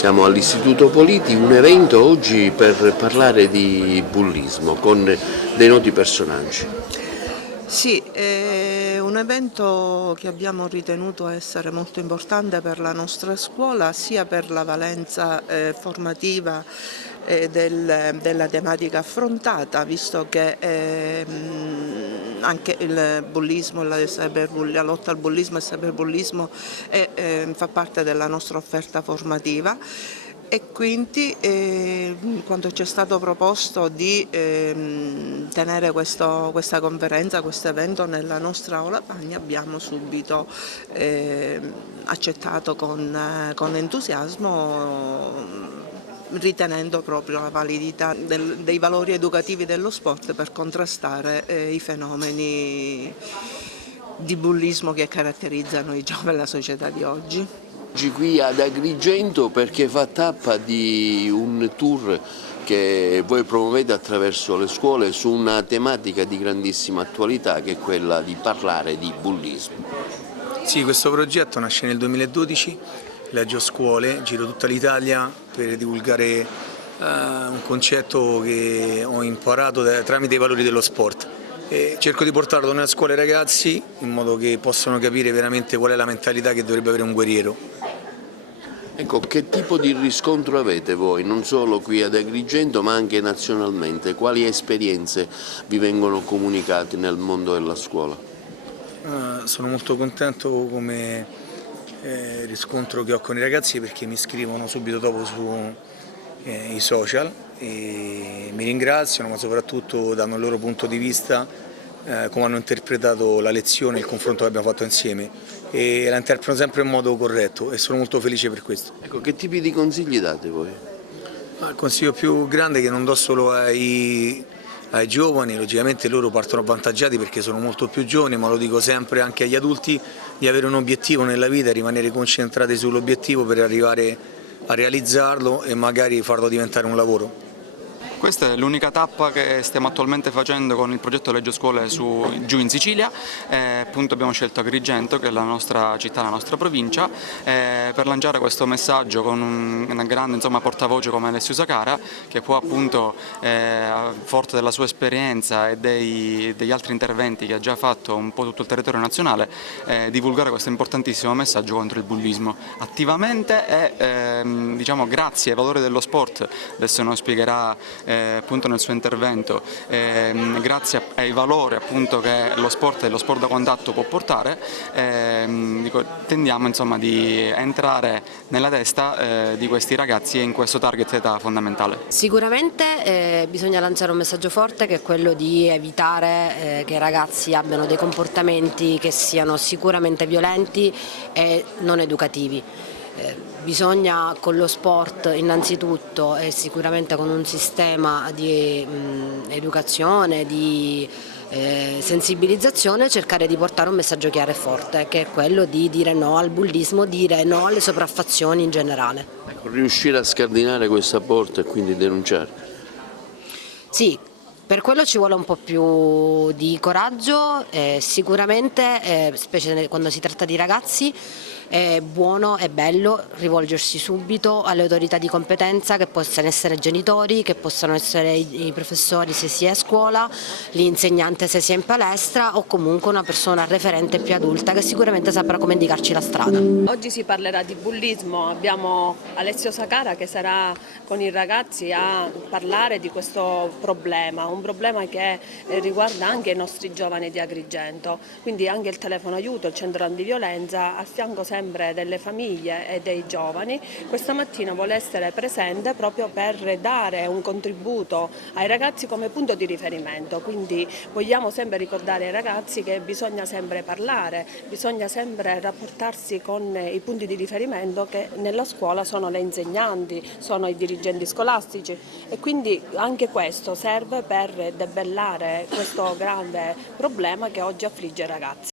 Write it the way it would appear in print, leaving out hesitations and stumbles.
Siamo all'Istituto Politi, un evento oggi per parlare di bullismo con dei noti personaggi. Sì, è un evento che abbiamo ritenuto essere molto importante per la nostra scuola, sia per la valenza formativa della tematica affrontata, visto che anche il bullismo, la lotta al bullismo e il cyberbullismo fa parte della nostra offerta formativa. E quindi quando ci è stato proposto di tenere questa conferenza, questo evento nella nostra aula magna, abbiamo subito accettato con entusiasmo, ritenendo proprio la validità dei valori educativi dello sport per contrastare i fenomeni di bullismo che caratterizzano i giovani della società di oggi. Oggi qui ad Agrigento perché fa tappa di un tour che voi promuovete attraverso le scuole su una tematica di grandissima attualità che è quella di parlare di bullismo. Sì, questo progetto nasce nel 2012, leggo scuole, giro tutta l'Italia per divulgare un concetto che ho imparato tramite i valori dello sport. E cerco di portarlo nelle scuole ai ragazzi in modo che possano capire veramente qual è la mentalità che dovrebbe avere un guerriero. Ecco, che tipo di riscontro avete voi, non solo qui ad Agrigento ma anche nazionalmente? Quali esperienze vi vengono comunicate nel mondo della scuola? Sono molto contento come riscontro che ho con i ragazzi perché mi scrivono subito dopo sui social e mi ringraziano, ma soprattutto danno il loro punto di vista, come hanno interpretato la lezione, il confronto che abbiamo fatto insieme, e la interpretano sempre in modo corretto e sono molto felice per questo. Ecco, che tipi di consigli date voi? Il consiglio più grande che non do solo ai giovani, logicamente loro partono avvantaggiati perché sono molto più giovani, ma lo dico sempre anche agli adulti, di avere un obiettivo nella vita e rimanere concentrati sull'obiettivo per arrivare a realizzarlo e magari farlo diventare un lavoro. Questa è l'unica tappa che stiamo attualmente facendo con il progetto Leggio Scuole giù in Sicilia. Appunto abbiamo scelto Agrigento, che è la nostra città, la nostra provincia, per lanciare questo messaggio con una grande portavoce come Alessio Sacara, che può appunto, forte della sua esperienza e degli altri interventi che ha già fatto un po' tutto il territorio nazionale, divulgare questo importantissimo messaggio contro il bullismo attivamente e grazie ai valori dello sport. Adesso non spiegherà appunto nel suo intervento, grazie ai valori appunto che lo sport e lo sport da contatto può portare, tendiamo di entrare nella testa di questi ragazzi e in questo target età fondamentale. Sicuramente bisogna lanciare un messaggio forte, che è quello di evitare che i ragazzi abbiano dei comportamenti che siano sicuramente violenti e non educativi. Bisogna con lo sport innanzitutto e sicuramente con un sistema di educazione, di sensibilizzazione, cercare di portare un messaggio chiaro e forte, che è quello di dire no al bullismo, dire no alle sopraffazioni in generale. Ecco, riuscire a scardinare questa porta e quindi denunciare. Sì. Per quello ci vuole un po' più di coraggio, sicuramente, specie quando si tratta di ragazzi, è buono e bello rivolgersi subito alle autorità di competenza, che possano essere genitori, che possano essere i professori se si è a scuola, l'insegnante se si è in palestra o comunque una persona referente più adulta che sicuramente saprà come indicarci la strada. Oggi si parlerà di bullismo, abbiamo Alessio Sacara che sarà con i ragazzi a parlare di questo problema, un problema che riguarda anche i nostri giovani di Agrigento, quindi anche il telefono aiuto, il centro antiviolenza, a fianco sempre delle famiglie e dei giovani. Questa mattina vuole essere presente proprio per dare un contributo ai ragazzi come punto di riferimento, quindi vogliamo sempre ricordare ai ragazzi che bisogna sempre parlare, bisogna sempre rapportarsi con i punti di riferimento che nella scuola sono le insegnanti, sono i dirigenti scolastici e quindi anche questo serve per debellare questo grande problema che oggi affligge i ragazzi.